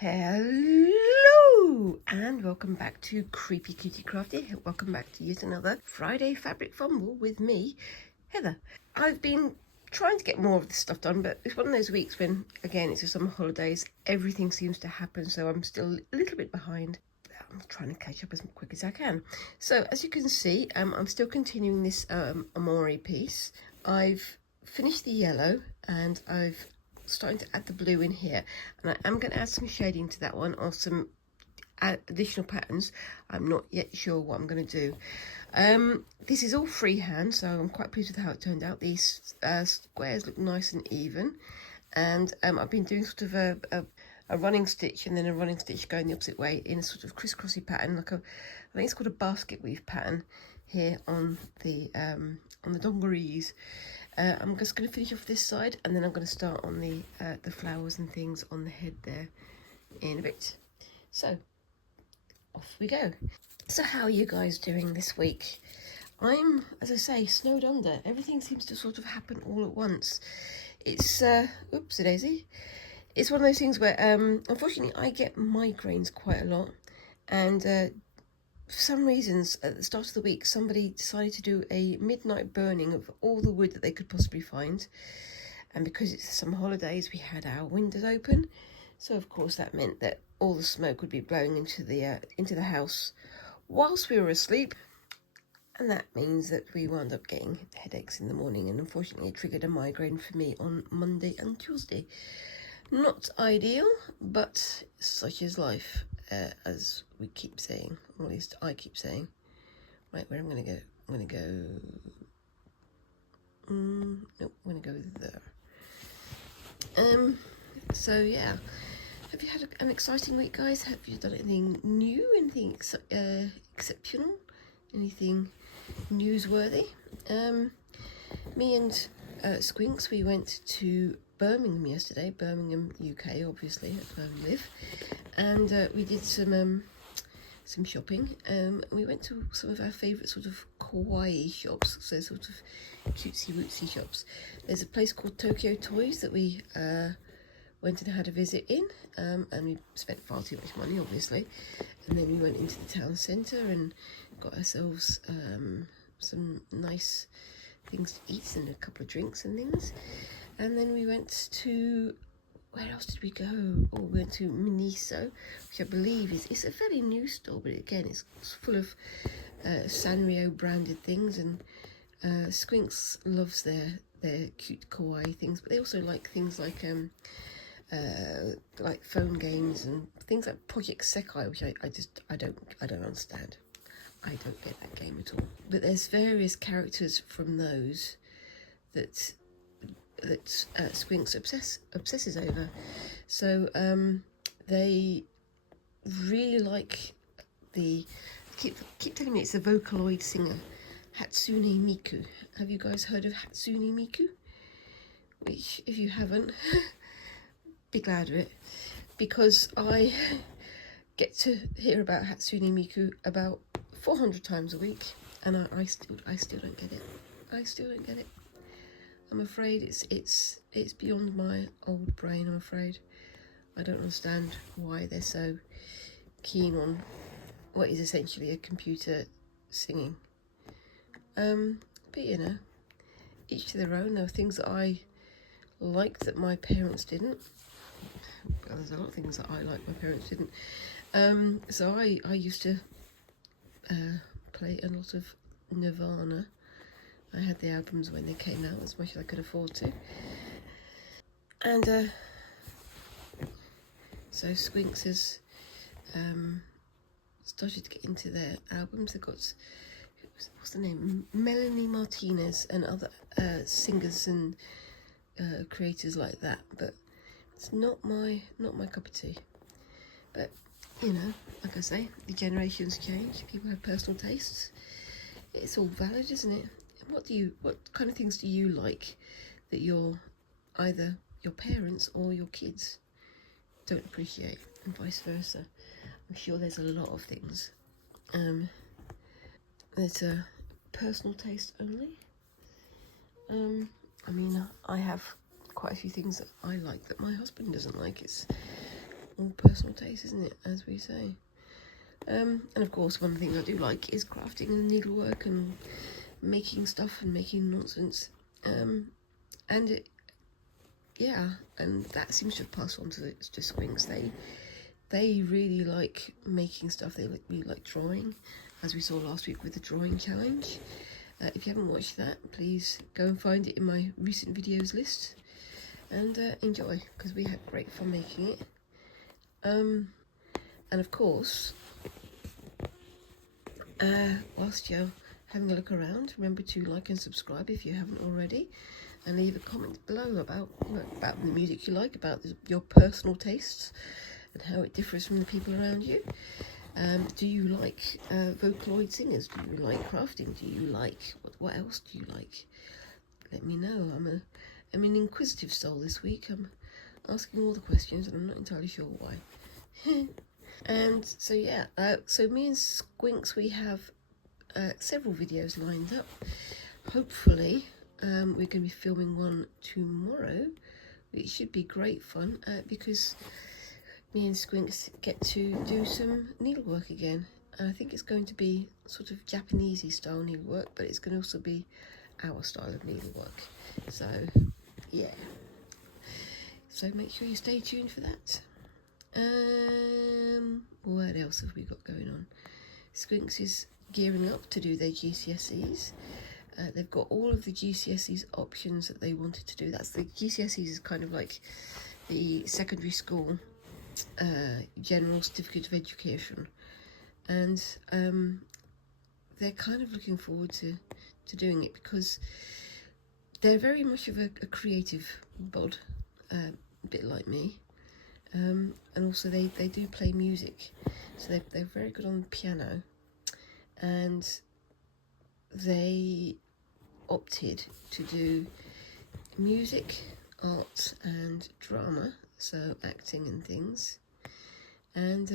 Hello and welcome back to Creepy Cutie Crafty. Welcome back to yet another Friday Fabric Fumble with me, Heather. I've been trying to get more of this stuff done, but it's one of those weeks when, again, it's the summer holidays, everything seems to happen, so I'm still a little bit behind. I'm trying to catch up as quick as I can. So as you can see, I'm still continuing this Omori piece. I've finished the yellow and I've starting to add the blue in here, and I am going to add some shading to that one or some additional patterns. I'm not yet sure what I'm going to do. This is all freehand, so I'm quite pleased with how it turned out. These squares look nice and even, and I've been doing sort of a running stitch and then a running stitch going the opposite way in a sort of crisscrossy pattern, like I think it's called a basket weave pattern here on the dungarees. I'm just going to finish off this side, and then I'm going to start on the flowers and things on the head there in a bit. So off we go. So how are you guys doing this week? I'm, as I say, snowed under. Everything seems to sort of happen all at once. It's oopsie daisy. It's one of those things where unfortunately I get migraines quite a lot, and for some reasons, at the start of the week, somebody decided to do a midnight burning of all the wood that they could possibly find. And because it's some holidays, we had our windows open. So, of course, that meant that all the smoke would be blowing into the house whilst we were asleep. And that means that we wound up getting headaches in the morning. And unfortunately, it triggered a migraine for me on Monday and Tuesday. Not ideal, but such is life. As we keep saying, or at least I keep saying. Right, where I'm going to go? I'm going to go... nope, I'm going to go there. So, yeah. Have you had an exciting week, guys? Have you done anything new? Anything exceptional? Anything newsworthy? Me and Squinks, we went to Birmingham yesterday. Birmingham, UK, obviously, that's where we live. And we did some shopping. We went to some of our favourite sort of kawaii shops, so sort of cutesy wootsy shops. There's a place called Tokyo Toys that we went and had a visit in, and we spent far too much money, obviously. And then we went into the town centre and got ourselves some nice things to eat and a couple of drinks and things. And then we went to... where else did we go? Oh, we went to Miniso, which I believe is a fairly new store, but again, it's full of Sanrio branded things, and Squinks loves their cute kawaii things, but they also like things like phone games and things like Project Sekai, which I don't understand. I don't get that game at all. But there's various characters from those that Squinks obsesses over. So they really like the... keep telling me it's the Vocaloid singer, Hatsune Miku. Have you guys heard of Hatsune Miku? Which, if you haven't, be glad of it, because I get to hear about Hatsune Miku about 400 times a week, and I still don't get it. I still don't get it. I'm afraid it's beyond my old brain, I'm afraid. I don't understand why they're so keen on what is essentially a computer singing. But you know, each to their own. There are things that I liked that my parents didn't. Well, there's a lot of things that I liked my parents didn't. So I used to play a lot of Nirvana. I had the albums when they came out, as much as I could afford to. And so Squinks has started to get into their albums. They've got, what's the name? Melanie Martinez and other singers and creators like that. But it's not my cup of tea. But, you know, like I say, the generations change. People have personal tastes. It's all valid, isn't it? What kind of things do you like that either your parents or your kids don't appreciate, and vice versa? I'm sure there's a lot of things. There's a personal taste only. I mean, I have quite a few things that I like that my husband doesn't like. It's all personal taste, isn't it, as we say. And of course, one thing I do like is crafting and needlework and making stuff and making nonsense. And and that seems to have passed on to Squinks. They really like making stuff. They really like drawing, as we saw last week with the drawing challenge. If you haven't watched that, please go and find it in my recent videos list and enjoy, because we had great fun making it. And of course, whilst you're having a look around, remember to like and subscribe if you haven't already, and leave a comment below about the music you like, about your personal tastes and how it differs from the people around you. Do you like Vocaloid singers? Do you like crafting? Do you like what else do you like? Let me know. I'm an inquisitive soul this week. I'm asking all the questions and I'm not entirely sure why. And so yeah, so me and Squinks, we have several videos lined up. Hopefully we're going to be filming one tomorrow, which should be great fun, because me and Squinks get to do some needlework again. I think it's going to be sort of Japanesey style needlework, but it's going to also be our style of needlework. So yeah, so make sure you stay tuned for that. What else have we got going on? Squinks is gearing up to do their GCSEs. They've got all of the GCSEs options that they wanted to do. That's the GCSEs is kind of like the secondary school general certificate of education, and they're kind of looking forward to doing it, because they're very much of a creative bod, a bit like me, and also they do play music, so they're very good on the piano, and they opted to do music, arts and drama, so acting and things, and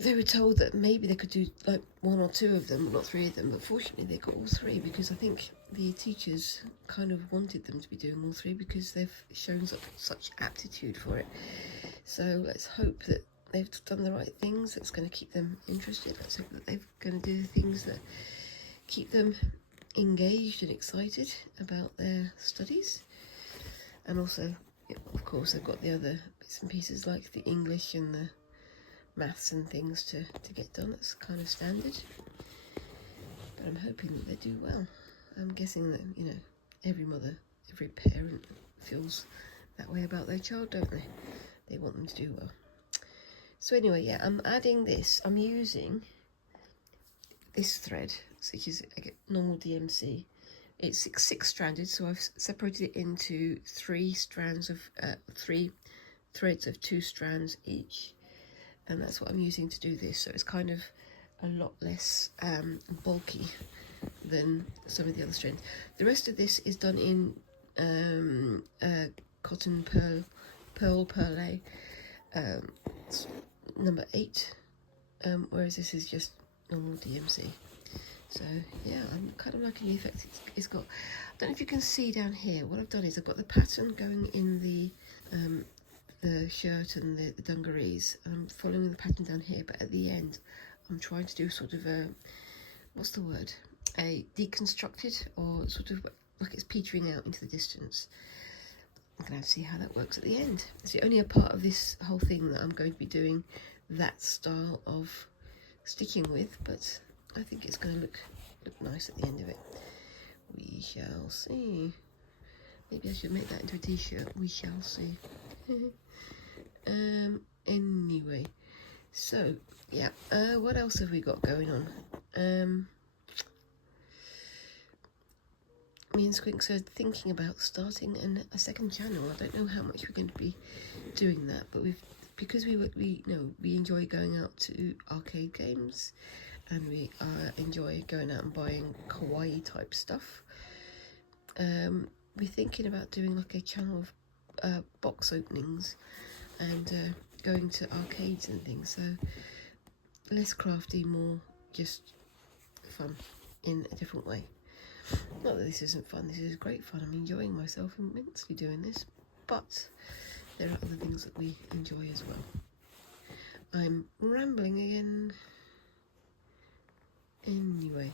they were told that maybe they could do like one or two of them, not three of them, but fortunately they got all three, because I think the teachers kind of wanted them to be doing all three because they've shown such aptitude for it. So let's hope that they've done the right things that's going to keep them interested. Let's hope that they're going to do the things that keep them engaged and excited about their studies. And also, of course, they've got the other bits and pieces like the English and the maths and things to get done. That's kind of standard, but I'm hoping that they do well. I'm guessing that, you know, every mother, every parent feels that way about their child, don't they? They want them to do well. So anyway, yeah, I'm adding this. I'm using this thread, which is normal DMC. It's six stranded, so I've separated it into three threads of 2 strands each, and that's what I'm using to do this. So it's kind of a lot less bulky than some of the other strands. The rest of this is done in cotton pearl perlé, number 8, whereas this is just normal DMC. So yeah, I'm kind of liking the effect it's got. I don't know if you can see down here. What I've done is I've got the pattern going in the shirt and the dungarees, and I'm following the pattern down here, but at the end I'm trying to do sort of a, what's the word, a deconstructed, or sort of like it's petering out into the distance. I'm going to have to see how that works at the end. It's the only part of this whole thing that I'm going to be doing that style of stitching with, but I think it's going to look nice at the end of it. We shall see. Maybe I should make that into a t-shirt. We shall see. Anyway, so yeah, what else have we got going on? Me and Squinks are thinking about starting a second channel. I don't know how much we're going to be doing that, but because we enjoy going out to arcade games, and we enjoy going out and buying kawaii type stuff. We're thinking about doing like a channel of box openings and going to arcades and things. So less crafty, more just fun in a different way. Not that this isn't fun, this is great fun. I'm enjoying myself immensely doing this, but there are other things that we enjoy as well. I'm rambling again. Anyway,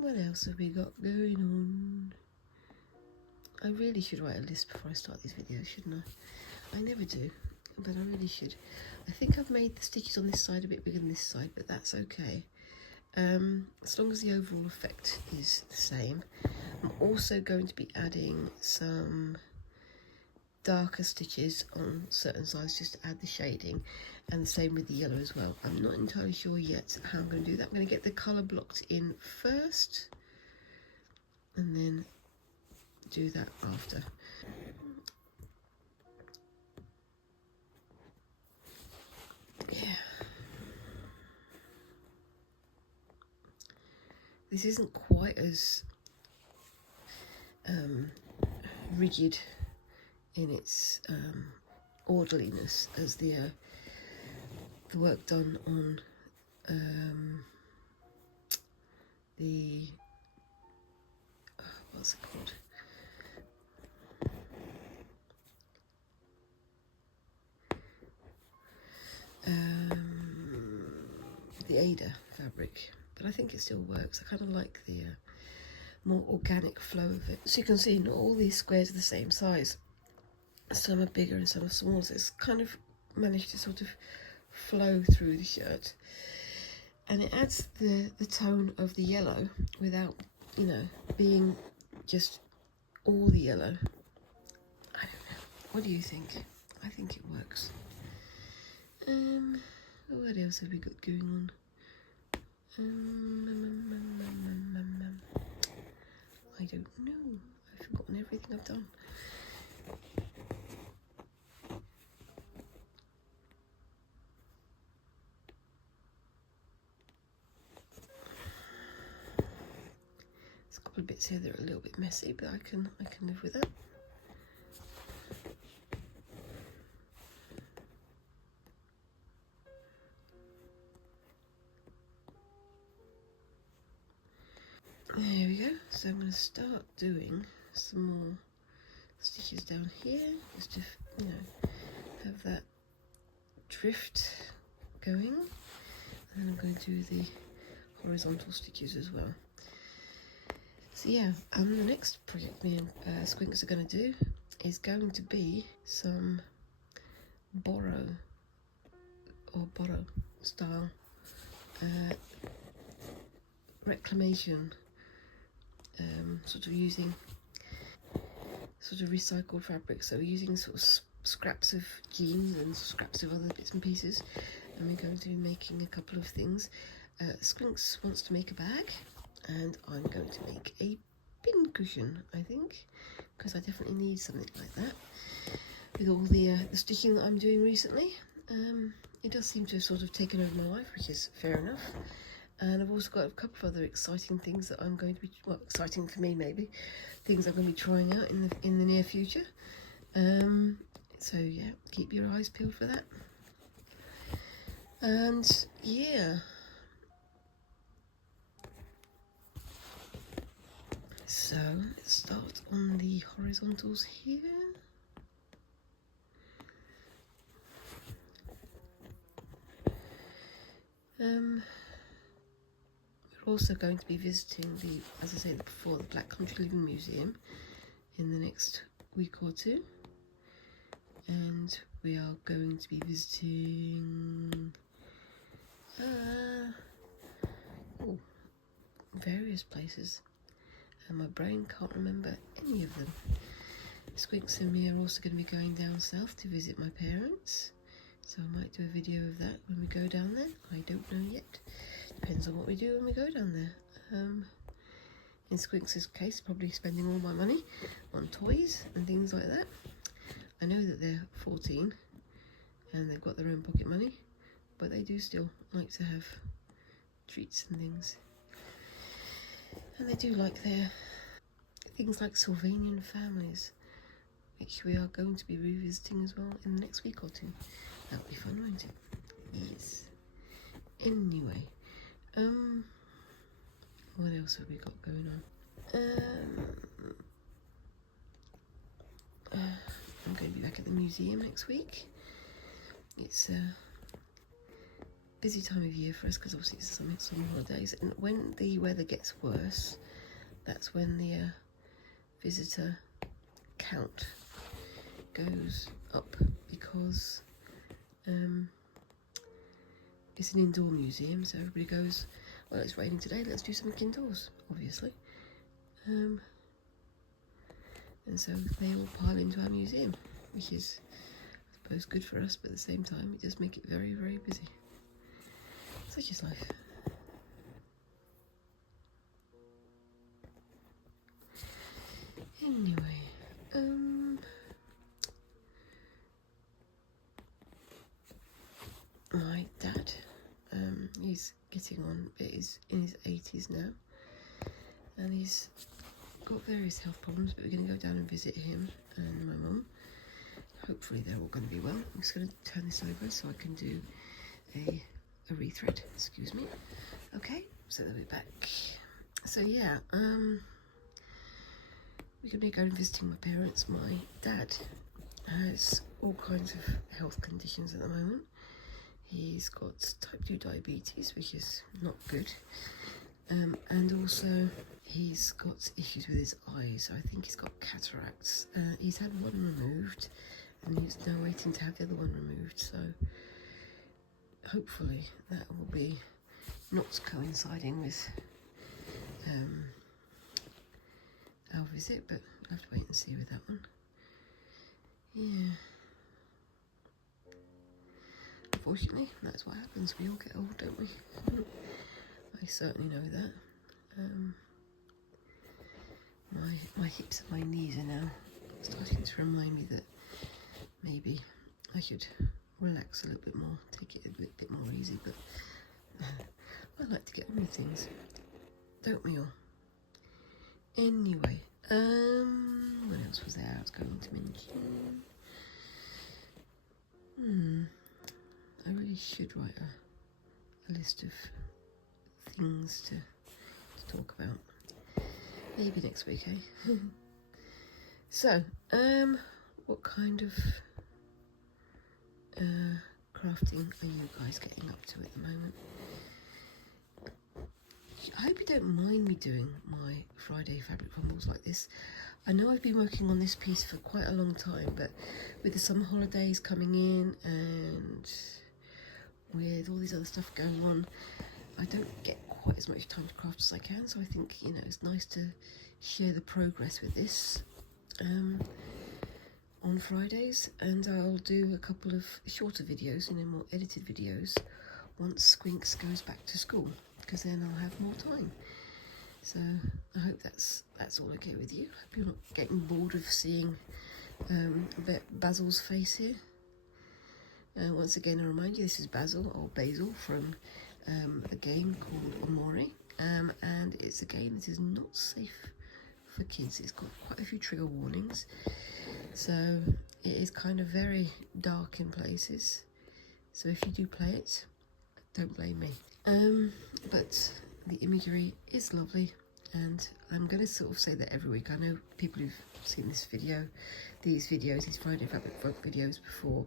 what else have we got going on? I really should write a list before I start these videos, shouldn't I? I never do, but I really should. I think I've made the stitches on this side a bit bigger than this side, but that's okay. As long as the overall effect is the same. I'm also going to be adding some darker stitches on certain sides just to add the shading, and the same with the yellow as well. I'm not entirely sure yet how I'm going to do that. I'm going to get the colour blocked in first and then do that after. Yeah. This isn't quite as rigid in its orderliness as the work done on the what's it called? The Ada fabric, but I think it still works. I kind of like the more organic flow of it. So you can see not all these squares are the same size. Some are bigger and some are smaller, so it's kind of managed to sort of flow through the shirt, and it adds the tone of the yellow without, you know, being just all the yellow. I don't know, what do you think? I think it works. What else have we got going on? I don't know, I've forgotten everything I've done. There's a couple of bits here that are a little bit messy, but I can live with that. There we go. So I'm going to start doing some more stitches down here, just to, you know, have that drift going. And then I'm going to do the horizontal stitches as well. So yeah, the next project me and Squinks are going to do is going to be some borrow style reclamation, sort of using sort of recycled fabric. So we're using sort of scraps of jeans and scraps of other bits and pieces, and we're going to be making a couple of things. Squinks wants to make a bag, and I'm going to make a pin cushion, I think, because I definitely need something like that with all the stitching that I'm doing recently. It does seem to have sort of taken over my life, which is fair enough. And I've also got a couple of other exciting things that I'm going to be, well, exciting for me maybe, things I'm going to be trying out in the near future. So yeah, keep your eyes peeled for that. And yeah, so let's start on the horizontals here. We're also going to be visiting the, as I said before, the Black Country Living Museum in the next week or two, and we are going to be visiting various places, and my brain can't remember any of them. Squinks and me are also going to be going down south to visit my parents, so I might do a video of that when we go down there. I don't know yet. Depends on what we do when we go down there. In Squinks' case, probably spending all my money on toys and things like that. I know that they're 14 and they've got their own pocket money, but they do still like to have treats and things. And they do like their things like Sylvanian families, which we are going to be revisiting as well in the next week or two. That'll be fun, won't it? Yes. Anyway, What else have we got going on? I'm going to be back at the museum next week. It's a busy time of year for us because obviously it's summer holidays, and when the weather gets worse, that's when the visitor count goes up, because it's an indoor museum, so everybody goes, well, it's raining today, let's do something indoors, obviously. And so they all pile into our museum, which is, I suppose, good for us, but at the same time it does make it very, very busy. Such is life. Anyway, my dad, he's getting on, he's in his 80s now, and he's got various health problems, but we're going to go down and visit him and my mum. Hopefully they're all going to be well. I'm just going to turn this over so I can do a rethread, excuse me. Okay, so they'll be back. So yeah, we're going to be going visiting my parents. My dad has all kinds of health conditions at the moment. He's got type 2 diabetes, which is not good. And also he's got issues with his eyes. I think he's got cataracts. He's had one removed, and he's now waiting to have the other one removed. So hopefully that will be not coinciding with our visit, but I'll have to wait and see with that one. Yeah. Unfortunately, that's what happens. We all get old, don't we? I certainly know that. My hips and my knees are now starting to remind me that maybe I should relax a little bit more, take it a bit more easy, but I like to get on with things, don't we all? Anyway, what else was there I was going to mention? I really should write a list of things to talk about. Maybe next week, eh? So, what kind of crafting are you guys getting up to at the moment? I hope you don't mind me doing my Friday Fabric Fumbles like this. I know I've been working on this piece for quite a long time, but with the summer holidays coming in and with all these other stuff going on, I don't get quite as much time to craft as I can, so I think, you know, it's nice to share the progress with this on Fridays, and I'll do a couple of shorter videos, you know, more edited videos once Squinks goes back to school, because then I'll have more time. So I hope that's all okay with you. Hope you're not getting bored of seeing Basil's face here. Once again, I remind you, this is Basil from a game called Omori, and it's a game that is not safe for kids. It's got quite a few trigger warnings, so it is kind of very dark in places. So if you do play it, don't blame me. But the imagery is lovely, and I'm going to sort of say that every week. I know people who've seen these Friday Fabric Fumble videos before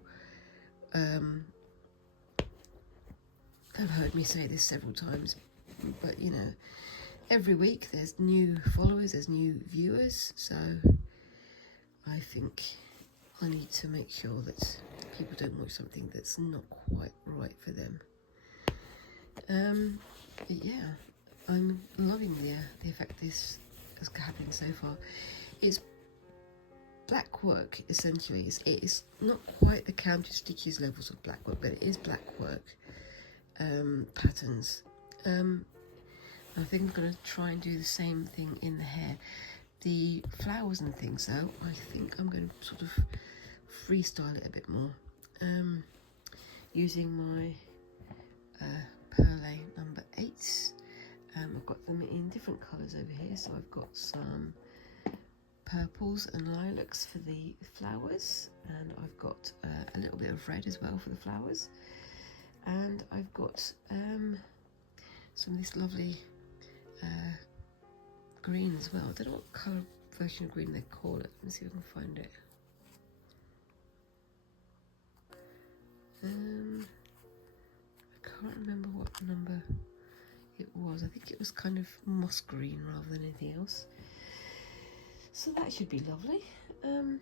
have heard me say this several times, but you know, every week there's new followers, there's new viewers, so I think I need to make sure that people don't watch something that's not quite right for them. But yeah, I'm loving the effect this has happened so far. It's black work, essentially. It is not quite the counted stitches levels of black work, but it is black work patterns. I think I'm going to try and do the same thing in the hair. The flowers and things, though, I think I'm going to sort of freestyle it a bit more, using my Perle number 8. I've got them in different colours over here, so I've got some purples and lilacs for the flowers, and I've got a little bit of red as well for the flowers, and I've got some of this lovely green as well. I don't know what colour version of green they call it. Let me see if I can find it. I can't remember what number it was. I think it was kind of moss green rather than anything else. So that should be lovely. And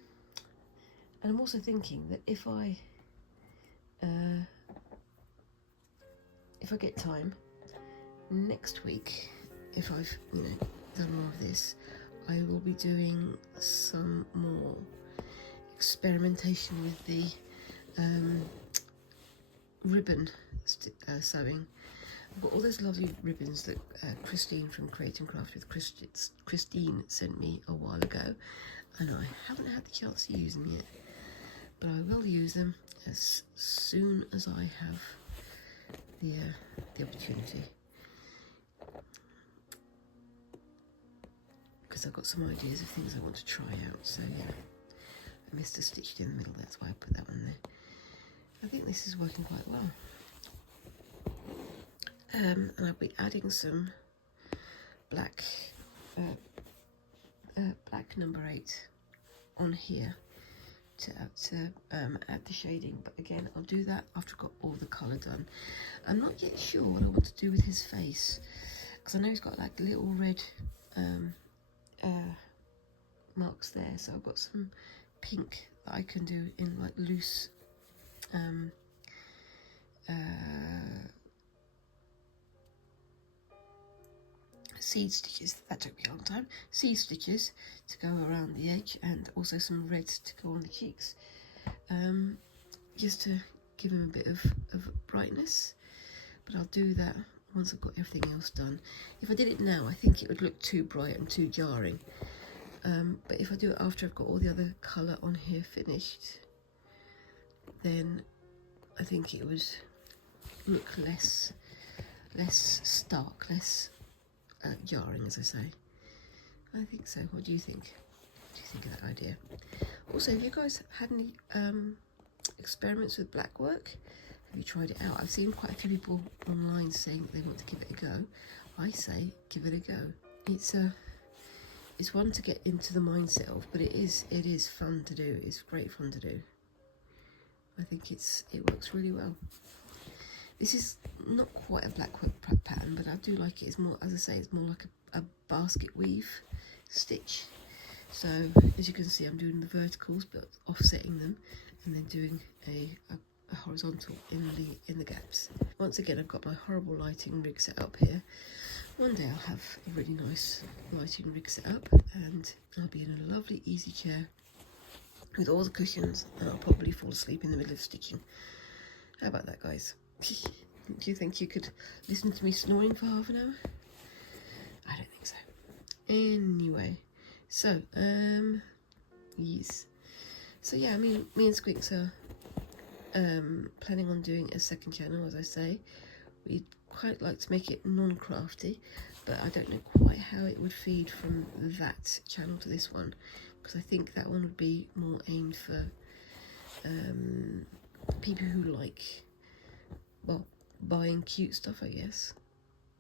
I'm also thinking that if I get time next week, if I've done all of this, I will be doing some more experimentation with the ribbon sewing. I've got all those lovely ribbons that Christine from Create and Craft with Christine sent me a while ago, and I haven't had the chance to use them yet, but I will use them as soon as I have the opportunity, because I've got some ideas of things I want to try out. So yeah, I missed a stitched in the middle, that's why I put that one there. I think this is working quite well. And I'll be adding some black black number 8 on here to add the shading, but again I'll do that after I've got all the colour done. I'm not yet sure what I want to do with his face, because I know he's got like little red marks there, so I've got some pink that I can do in like loose seed stitches. That took me a long time. Seed stitches to go around the edge, and also some reds to go on the cheeks, just to give him a bit of brightness. But I'll do that once I've got everything else done. If I did it now, I think it would look too bright and too jarring, but if I do it after I've got all the other colour on here finished, then I think it would look less stark, less jarring, as I say. I think so. What do you think? What do you think of that idea? Also, have you guys had any experiments with black work? Have you tried it out? I've seen quite a few people online saying that they want to give it a go. I say give it a go. It's one to get into the mindset of, but it is fun to do. It's great fun to do. I think it works really well. This is not quite a black work pattern, but I do like it. It's more, as I say, it's more like a basket weave stitch. So as you can see, I'm doing the verticals but offsetting them, and then doing a horizontal in the gaps. Once again, I've got my horrible lighting rig set up here. One day I'll have a really nice lighting rig set up, and I'll be in a lovely easy chair with all the cushions, and I'll probably fall asleep in the middle of stitching. How about that, guys? Do you think you could listen to me snoring for half an hour? I don't think so. Anyway, so yes. So yeah, me and Squinks are planning on doing a second channel, as I say. We'd quite like to make it non-crafty, but I don't know quite how it would feed from that channel to this one, because I think that one would be more aimed for people who like, well, buying cute stuff, I guess.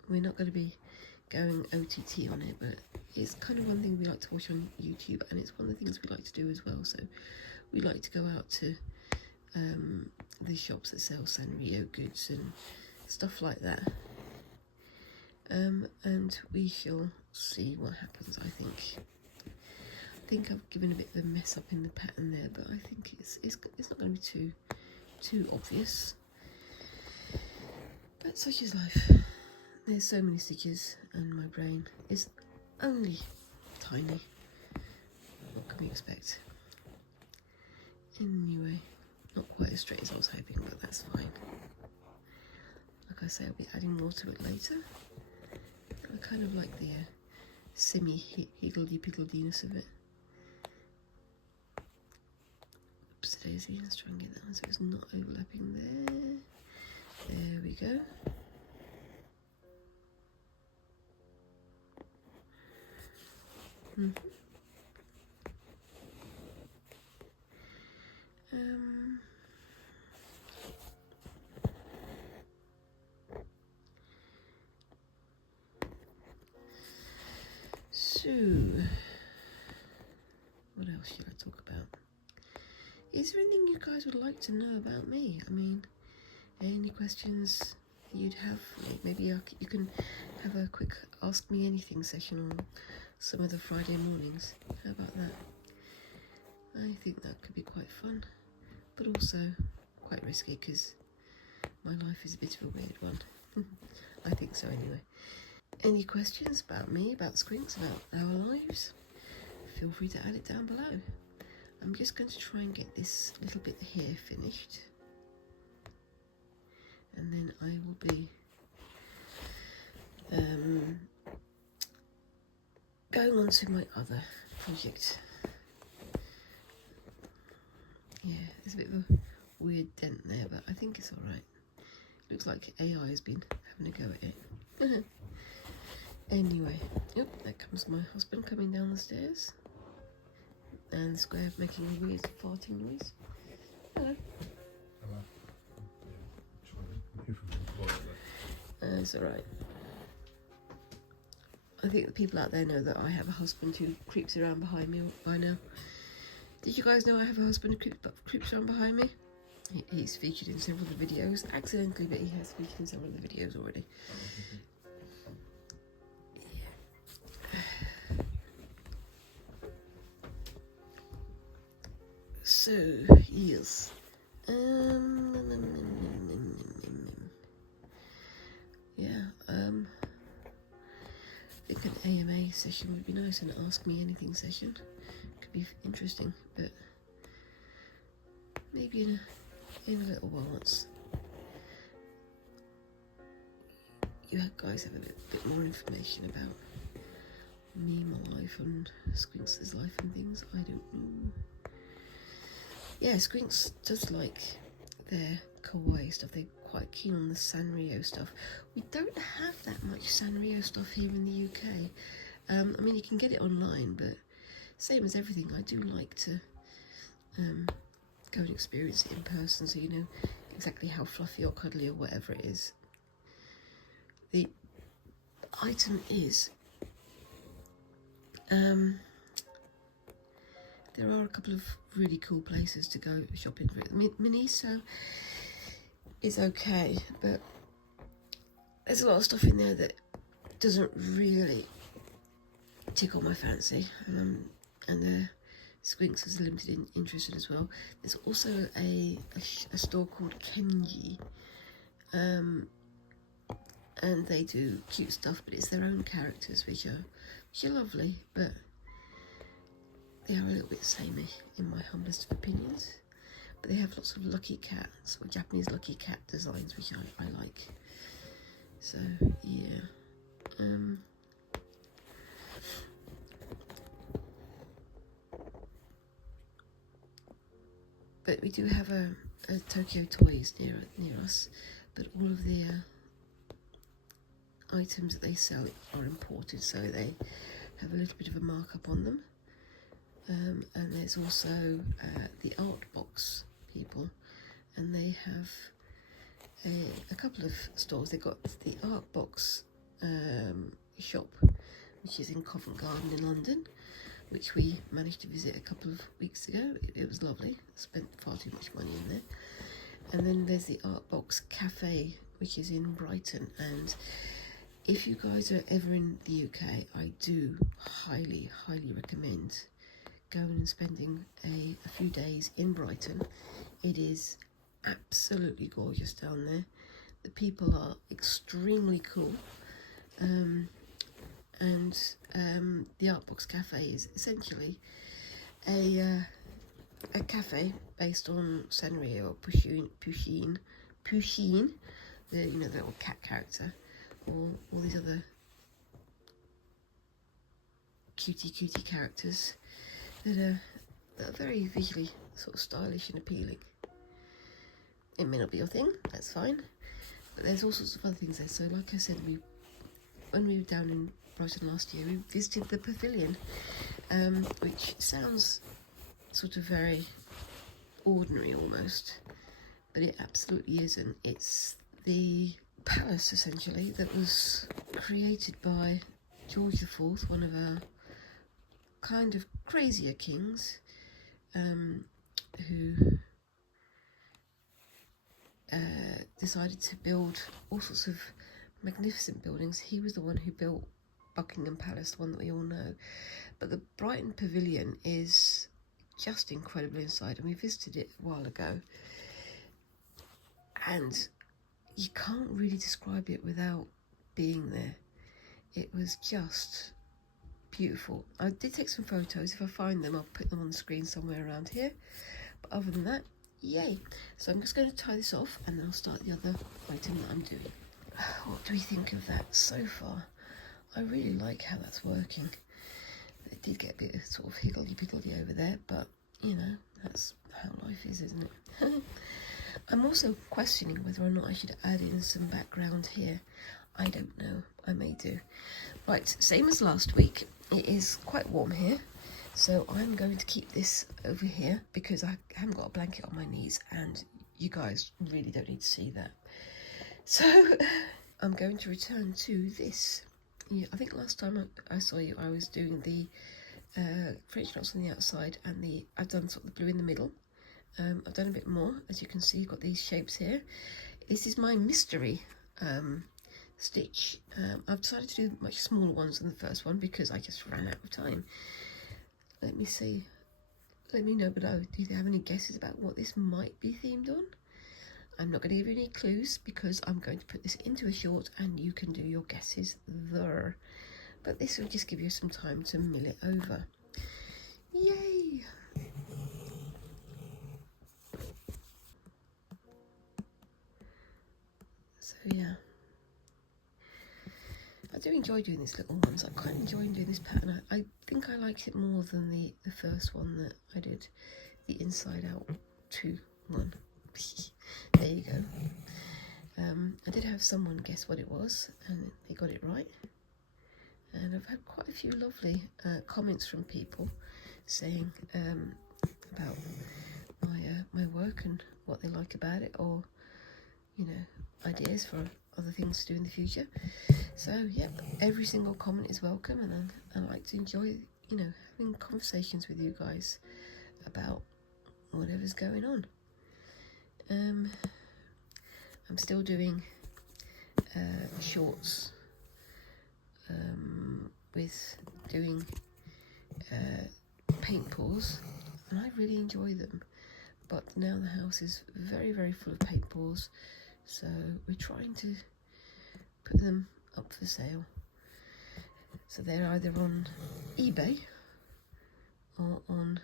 We're not going to be going OTT on it, but it's kind of one thing we like to watch on YouTube, and it's one of the things we like to do as well. So we like to go out to the shops that sell Sanrio goods and stuff like that, and we shall see what happens. I think I've given a bit of a mess up in the pattern there, but I think it's not going to be too obvious. But such is life. There's so many stitches, and my brain is only tiny. What can we expect? Anyway, not quite as straight as I was hoping, but that's fine. Like I say, I'll be adding more to it later. I kind of like the semi-higgledy-piggledy-ness of it. Oops daisy, let's try and get that one so it's not overlapping there. There we go. is there anything you guys would like to know about me? I mean, any questions you'd have? Maybe you can have a quick Ask Me Anything session on some of the Friday mornings. How about that? I think that could be quite fun, but also quite risky because my life is a bit of a weird one. I think so anyway. Any questions about me, about Squinks, about our lives? Feel free to add it down below. I'm just going to try and get this little bit here finished, and then I will be going on to my other project. Yeah, there's a bit of a weird dent there, but I think it's alright. Looks like AI has been having a go at it. Anyway, yep, there comes my husband coming down the stairs. And the square making a weird farting noise. Hello. It's alright. I think the people out there know that I have a husband who creeps around behind me by now. Did you guys know I have a husband who creeps around behind me? He's featured in several of the videos, accidentally, but he has featured in several of the videos already. So, yes. Yeah, I think an AMA session would be nice, an Ask Me Anything session. Could be interesting, but maybe in a little while, once you guys have a bit more information about me, my life, and Squinks' life and things. I don't know. Yeah, Squinks does like their kawaii stuff. They're quite keen on the Sanrio stuff. We don't have that much Sanrio stuff here in the UK. I mean, you can get it online, but same as everything, I do like to go and experience it in person, so you know exactly how fluffy or cuddly or whatever it is. The item is there are a couple of really cool places to go shopping for it. Miniso is okay, but there's a lot of stuff in there that doesn't really tickle my fancy, and the Squinks is a limited interest as well. There's also a store called Kenji, and they do cute stuff, but it's their own characters, which are lovely, but they are a little bit samey in my humblest of opinions. But they have lots of lucky cats, or Japanese lucky cat designs, which I like. So yeah. But we do have a Tokyo Toys near us, but all of the items that they sell are imported, so they have a little bit of a markup on them. And there's also the art box people, and they have a couple of stores. They've got the art box shop, which is in Covent Garden in London, which we managed to visit a couple of weeks ago. It was lovely. Spent far too much money in there. And then there's the art box cafe, which is in Brighton. And if you guys are ever in the UK, I do highly recommend going and spending a few days in Brighton. It is absolutely gorgeous down there. The people are extremely cool, and the Art Box Cafe is essentially a cafe based on Sanrio or Pusheen, the the little cat character, or all these other cutie characters that are very visually sort of stylish and appealing. It may not be your thing, that's fine, but there's all sorts of other things there. So like I said, when we were down in Brighton last year, we visited the pavilion, which sounds sort of very ordinary almost, but it absolutely isn't. It's the palace essentially that was created by George IV, one of our kind of crazier kings, who who decided to build all sorts of magnificent buildings. He was the one who built Buckingham Palace, the one that we all know. But the Brighton Pavilion is just incredible inside, and we visited it a while ago. And you can't really describe it without being there. It was just beautiful. I did take some photos. If I find them, I'll put them on the screen somewhere around here. But other than that, yay. So I'm just going to tie this off and then I'll start the other item that I'm doing. What do we think of that so far? I really like how that's working. It did get a bit of sort of higgledy-piggledy over there, but you know, that's how life is, isn't it? I'm also questioning whether or not I should add in some background here. I don't know. I may do. Right, same as last week. It is quite warm here, so I'm going to keep this over here because I haven't got a blanket on my knees, and you guys really don't need to see that. So I'm going to return to this. Yeah, I think last time I saw you, I was doing the French knots on the outside, and I've done sort of the blue in the middle. I've done a bit more. As you can see, you've got these shapes here. This is my mystery stitch. I've decided to do much smaller ones than the first one because I just ran out of time. Let me see. Let me know below. Do you have any guesses about what this might be themed on? I'm not going to give you any clues because I'm going to put this into a short and you can do your guesses there. But this will just give you some time to mill it over. Yay! So yeah, I do enjoy doing these little ones. I'm quite enjoying doing this pattern. I think I liked it more than the first one that I did, the Inside Out 2 one. There you go. I did have someone guess what it was, and they got it right. And I've had quite a few lovely comments from people saying about my work and what they like about it, or you know, ideas for other things to do in the future. So yeah, every single comment is welcome, and I like to enjoy, you know, having conversations with you guys about whatever's going on. I'm still doing shorts with doing paint pours, and I really enjoy them. But now the house is very, very full of paint pours, so we're trying to put them up for sale. So they're either on eBay or on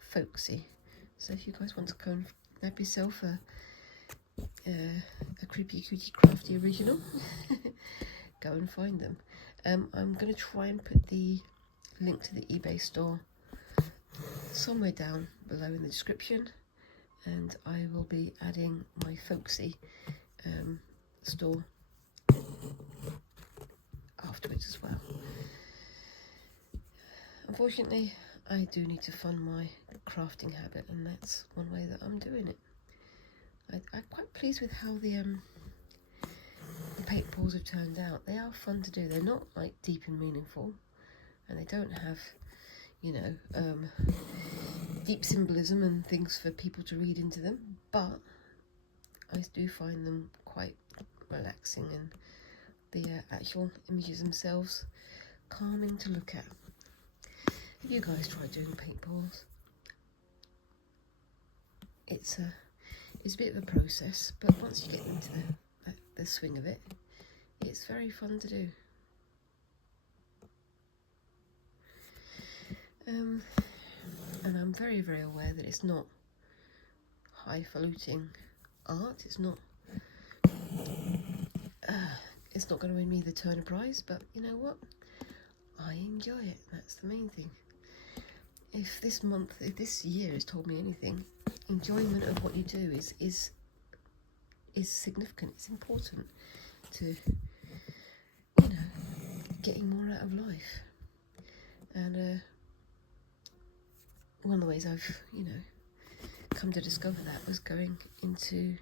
Folksy. So if you guys want to go and grab yourself a Creepy Cutie Crafty original, go and find them. I'm going to try and put the link to the eBay store somewhere down below in the description, and I will be adding my Folksy store afterwards as well. Unfortunately, I do need to fund my crafting habit, and that's one way that I'm doing it. I'm quite pleased with how the paint pours have turned out. They are fun to do. They're not like deep and meaningful, and they don't have, you know, deep symbolism and things for people to read into them, but I do find them quite relaxing, and the actual images themselves calming to look at. Have you guys tried doing paint pours? It's a bit of a process, but once you get into the swing of it, it's very fun to do. And I'm very, very aware that it's not highfalutin art. It's not going to win me the Turner Prize, but you know what? I enjoy it. That's the main thing. If this year has told me anything, enjoyment of what you do is significant. It's important to, you know, getting more out of life. And one of the ways I've, you know, come to discover that was going into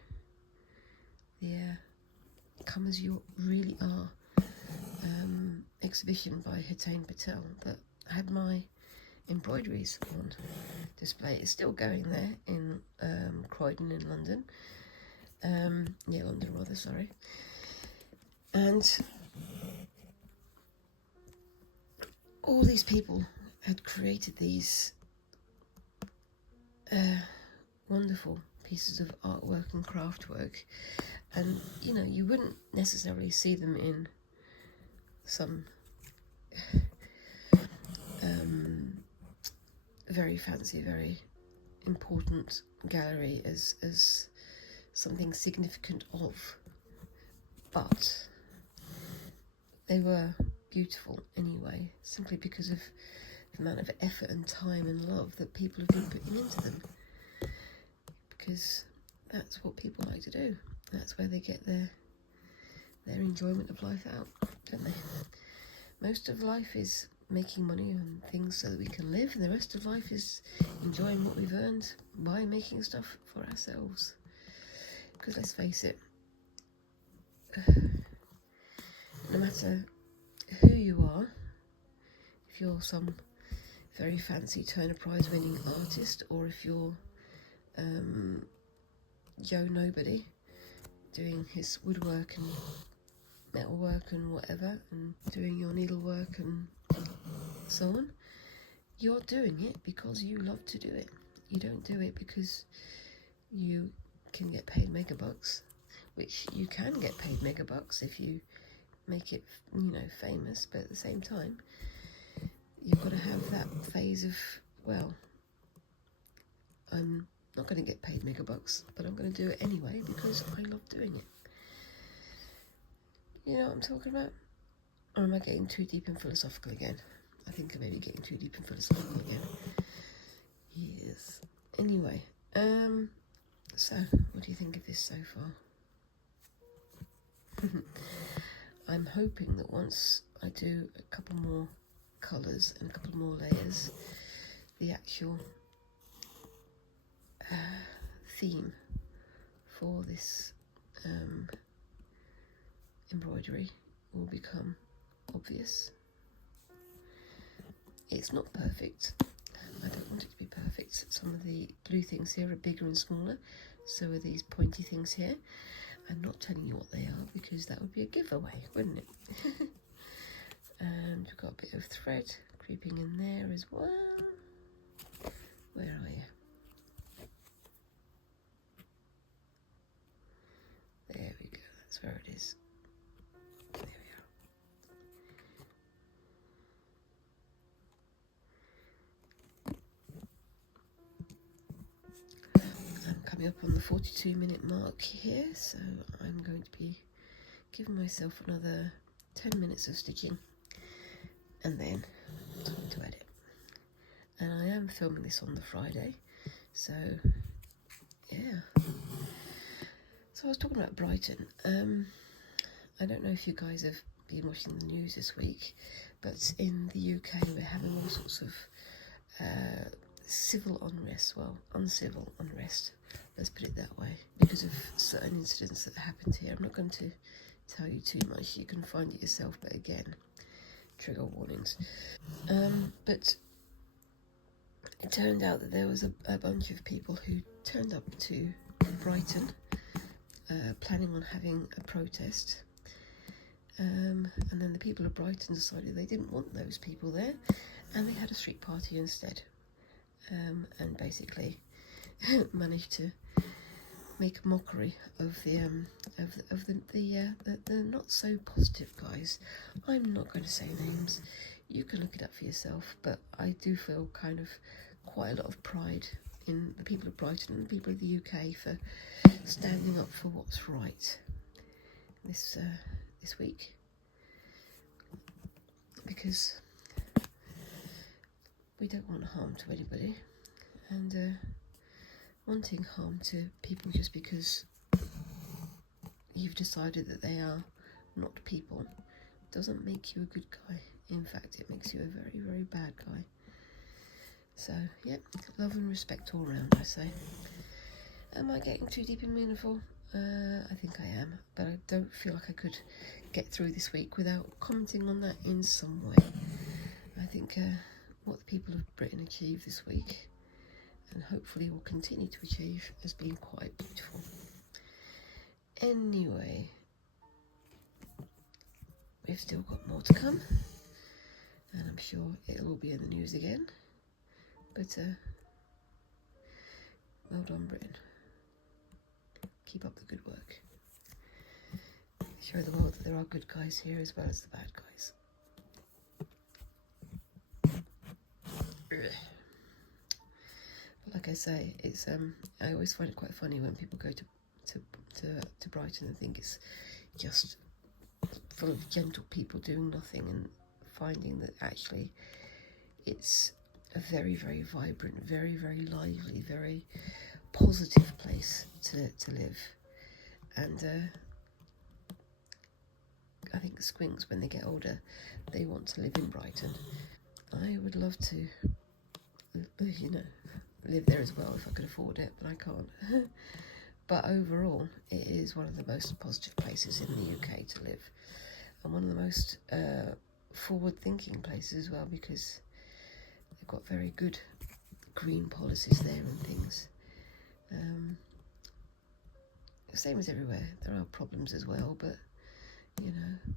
the Come As You Really Are exhibition by Hitain Patel that had my embroideries on display. It's still going there in Croydon in London. Yeah, London rather, sorry. And all these people had created these wonderful pieces of artwork and craft work, and you know, you wouldn't necessarily see them in some very fancy, very important gallery as something significant of, but they were beautiful anyway, simply because of the amount of effort and time and love that people have been putting into them, because that's what people like to do. That's where they get their enjoyment of life out, don't they? Most of life is making money and things so that we can live, and the rest of life is enjoying what we've earned by making stuff for ourselves. Because let's face it, no matter who you are, if you're some very fancy Turner Prize winning artist, or if you're Joe Nobody doing his woodwork and metalwork and whatever, and doing your needlework and so on, you're doing it because you love to do it. You don't do it because you can get paid mega bucks, which you can get paid mega bucks if you make it, you know, famous, but at the same time you've got to have that phase of, well, I'm not going to get paid mega bucks, but I'm going to do it anyway because I love doing it. You know what I'm talking about? Or am I getting too deep and philosophical again? I think I may be getting too deep and philosophical again. Yes. Anyway, so what do you think of this so far? I'm hoping that once I do a couple more colours and a couple more layers, the actual theme for this embroidery will become obvious. It's not perfect. I don't want it to be perfect. Some of the blue things here are bigger and smaller, so are these pointy things here. I'm not telling you what they are because that would be a giveaway, wouldn't it? And we've got a bit of thread creeping in there as well. Where are you? There we go, that's where it is. There we are. I'm coming up on the 42-minute mark here, so I'm going to be giving myself another 10 minutes of stitching and then time to edit. And I am filming this on the Friday, so yeah. So I was talking about Brighton. I don't know if you guys have been watching the news this week, but in the UK we're having all sorts of civil unrest, well, uncivil unrest, let's put it that way, because of certain incidents that happened here. I'm not going to tell you too much, you can find it yourself, but again, trigger warnings. But it turned out that there was a bunch of people who turned up to Brighton planning on having a protest, and then the people of Brighton decided they didn't want those people there, and they had a street party instead, and basically managed to make a mockery of the not so positive guys. I'm not going to say names, you can look it up for yourself, but I do feel kind of quite a lot of pride in the people of Brighton and the people of the UK for standing up for what's right this week, because we don't want harm to anybody, and wanting harm to people just because you've decided that they are not people doesn't make you a good guy. In fact, it makes you a very, very bad guy. So, yeah, love and respect all round, I say. Am I getting too deep and meaningful? I think I am, but I don't feel like I could get through this week without commenting on that in some way. I think what the people of Britain achieved this week, and hopefully will continue to achieve, has been quite beautiful. Anyway, we've still got more to come, and I'm sure it'll all be in the news again, but well done, Britain. Keep up the good work. Show the world that there are good guys here as well as the bad guys. But like I say, it's I always find it quite funny when people go to Brighton and think it's just full of gentle people doing nothing, and finding that actually it's a very, very vibrant, very, very lively, very positive place to live. And I think Squinks, when they get older, they want to live in Brighton. I would love to, you know, live there as well if I could afford it, but I can't. But overall, it is one of the most positive places in the UK to live, and one of the most forward-thinking places as well, because they've got very good green policies there and things. Same as everywhere, there are problems as well, but you know,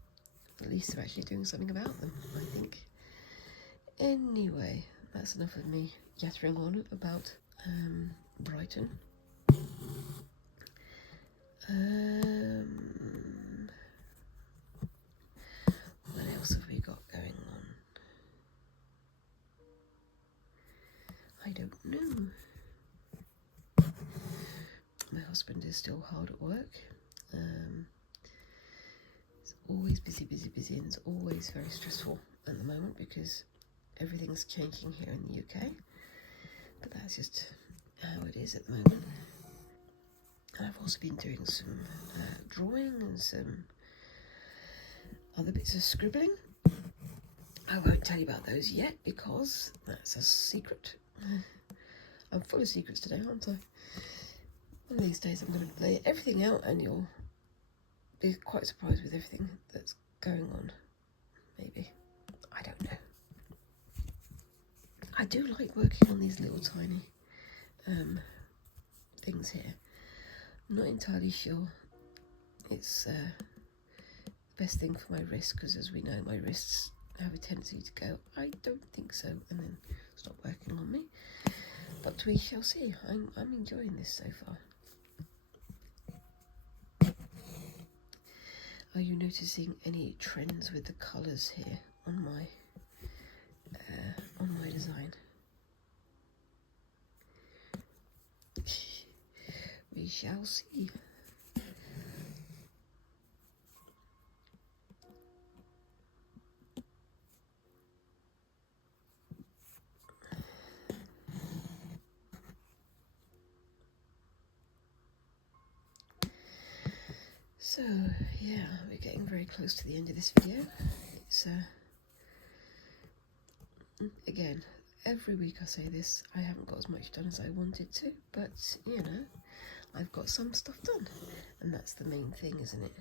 at least they're actually doing something about them, I think. Anyway, that's enough of me yattering on about Brighton. What else have we got going on? I don't know. My husband is still hard at work. It's always busy, and it's always very stressful at the moment because everything's changing here in the UK. But that's just how it is at the moment. And I've also been doing some drawing and some other bits of scribbling. I won't tell you about those yet because that's a secret. I'm full of secrets today, aren't I? One of these days I'm going to lay everything out and you'll be quite surprised with everything that's going on. Maybe. I don't know. I do like working on these little tiny things here. I'm not entirely sure it's the best thing for my wrist, because as we know, my wrists have a tendency to go, I don't think so, and then stop working on me. But we shall see. I'm enjoying this so far. Are you noticing any trends with the colours here on my design? We shall see. So yeah, we're getting very close to the end of this video. It's again, every week I say this, I haven't got as much done as I wanted to, but you know, I've got some stuff done, and that's the main thing, isn't it?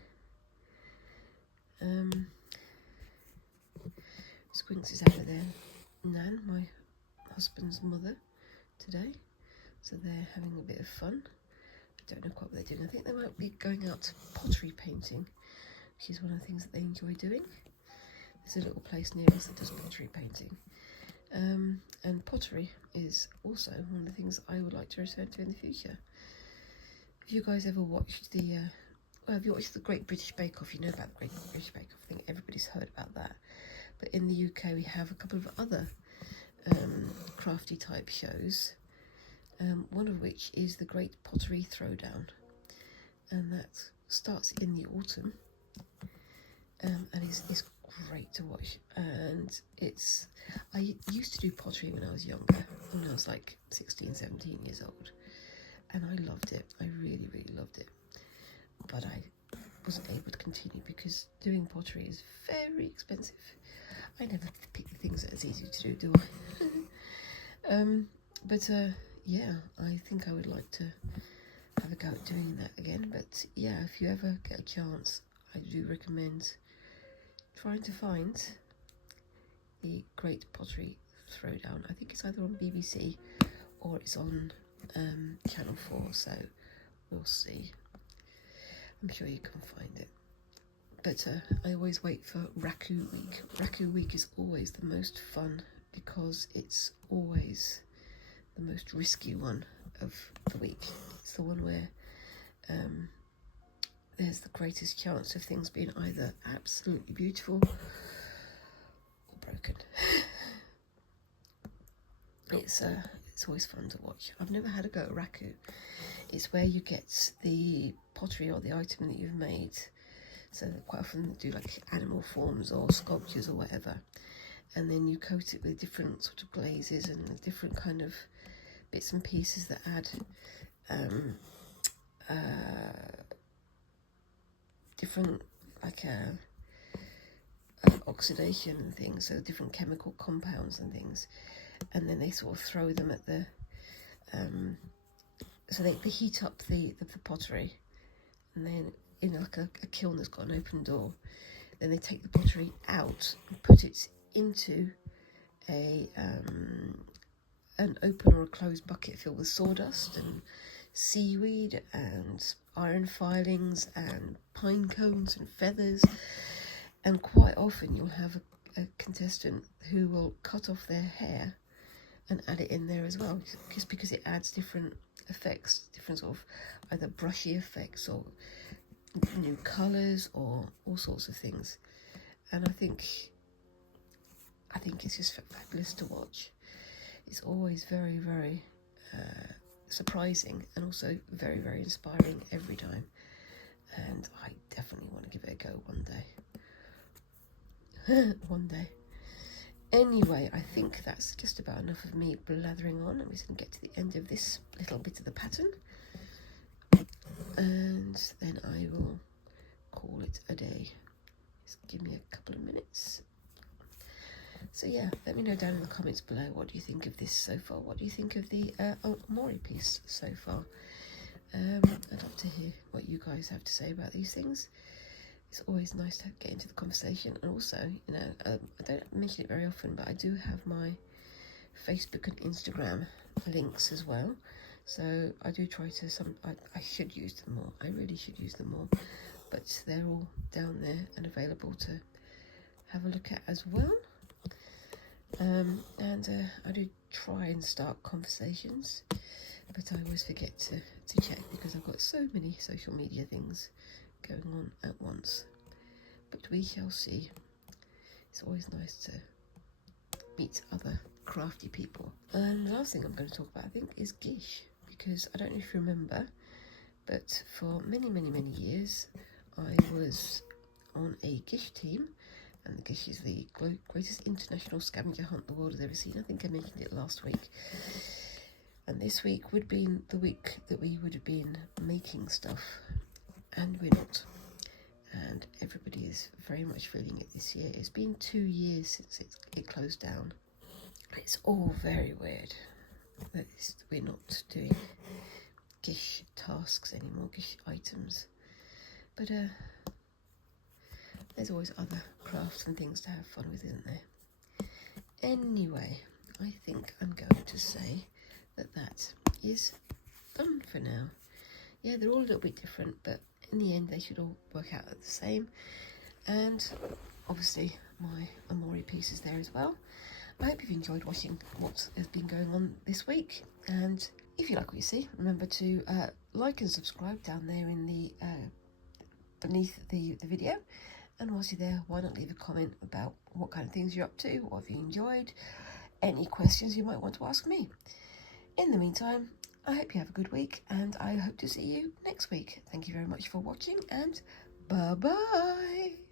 Squinks is out with their nan, my husband's mother, today, so they're having a bit of fun. I don't know quite what they're doing. I think they might be going out to pottery painting, which is one of the things that they enjoy doing. There's a little place near us that does pottery painting. And pottery is also one of the things I would like to return to in the future. If you guys ever watched the, well, if you watched the Great British Bake Off, you know about the Great British Bake Off. I think everybody's heard about that. But in the UK, we have a couple of other crafty type shows. One of which is the Great Pottery Throwdown, and that starts in the autumn, and it's great to watch. And I used to do pottery when I was younger, when I was like 16, 17 years old, and I loved it. I really, really loved it, but I wasn't able to continue because doing pottery is very expensive. I never pick the things that it's easy to do I? Yeah, I think I would like to have a go at doing that again. But yeah, if you ever get a chance, I do recommend trying to find the Great Pottery Throwdown. I think it's either on BBC or it's on Channel 4, so we'll see. I'm sure you can find it. But I always wait for Raku Week. Raku Week is always the most fun because it's always the most risky one of the week. It's the one where there's the greatest chance of things being either absolutely beautiful or broken. It's always fun to watch. I've never had a go at Raku. It's where you get the pottery or the item that you've made. So quite often they do like animal forms or sculptures or whatever. And then you coat it with different sort of glazes and different kind of bits and pieces that add different like oxidation and things, so different chemical compounds and things, and then they sort of throw them at the so they heat up the pottery, and then in like a kiln that's got an open door, then they take the pottery out and put it into a an open or a closed bucket filled with sawdust and seaweed and iron filings and pine cones and feathers, and quite often you'll have a contestant who will cut off their hair and add it in there as well, just because it adds different effects, different sort of either brushy effects or new colours or all sorts of things. And I think it's just fabulous to watch. It's always very, very surprising and also very, very inspiring every time. And I definitely want to give it a go one day. One day. Anyway, I think that's just about enough of me blathering on. I'm just going to get to the end of this little bit of the pattern. And then I will call it a day. Just give me a couple of minutes. So yeah, let me know down in the comments below, what do you think of this so far? What do you think of the Omori piece so far? I'd love to hear what you guys have to say about these things. It's always nice to get into the conversation. And also, you know, I don't mention it very often, but I do have my Facebook and Instagram links as well. So I do try to, I should use them more. I really should use them more. But they're all down there and available to have a look at as well. I do try and start conversations, but I always forget to check because I've got so many social media things going on at once. But we shall see. It's always nice to meet other crafty people. And the last thing I'm going to talk about, I think, is Gish, because I don't know if you remember, but for many, many, many years I was on a Gish team. And the Gish is the greatest international scavenger hunt the world has ever seen. I think I mentioned it last week. And this week would be the week that we would have been making stuff. And we're not. And everybody is very much feeling it this year. It's been 2 years since it closed down. It's all very weird that we're not doing Gish tasks anymore, Gish items. But there's always other crafts and things to have fun with, isn't there? Anyway, I think I'm going to say that is done for now. Yeah, they're all a little bit different, but in the end they should all work out the same. And obviously my Omori piece is there as well. I hope you've enjoyed watching what has been going on this week. And if you like what you see, remember to like and subscribe down there in the beneath the video. And whilst you're there, why not leave a comment about what kind of things you're up to, what have you enjoyed, any questions you might want to ask me. In the meantime, I hope you have a good week, and I hope to see you next week. Thank you very much for watching, and bye-bye.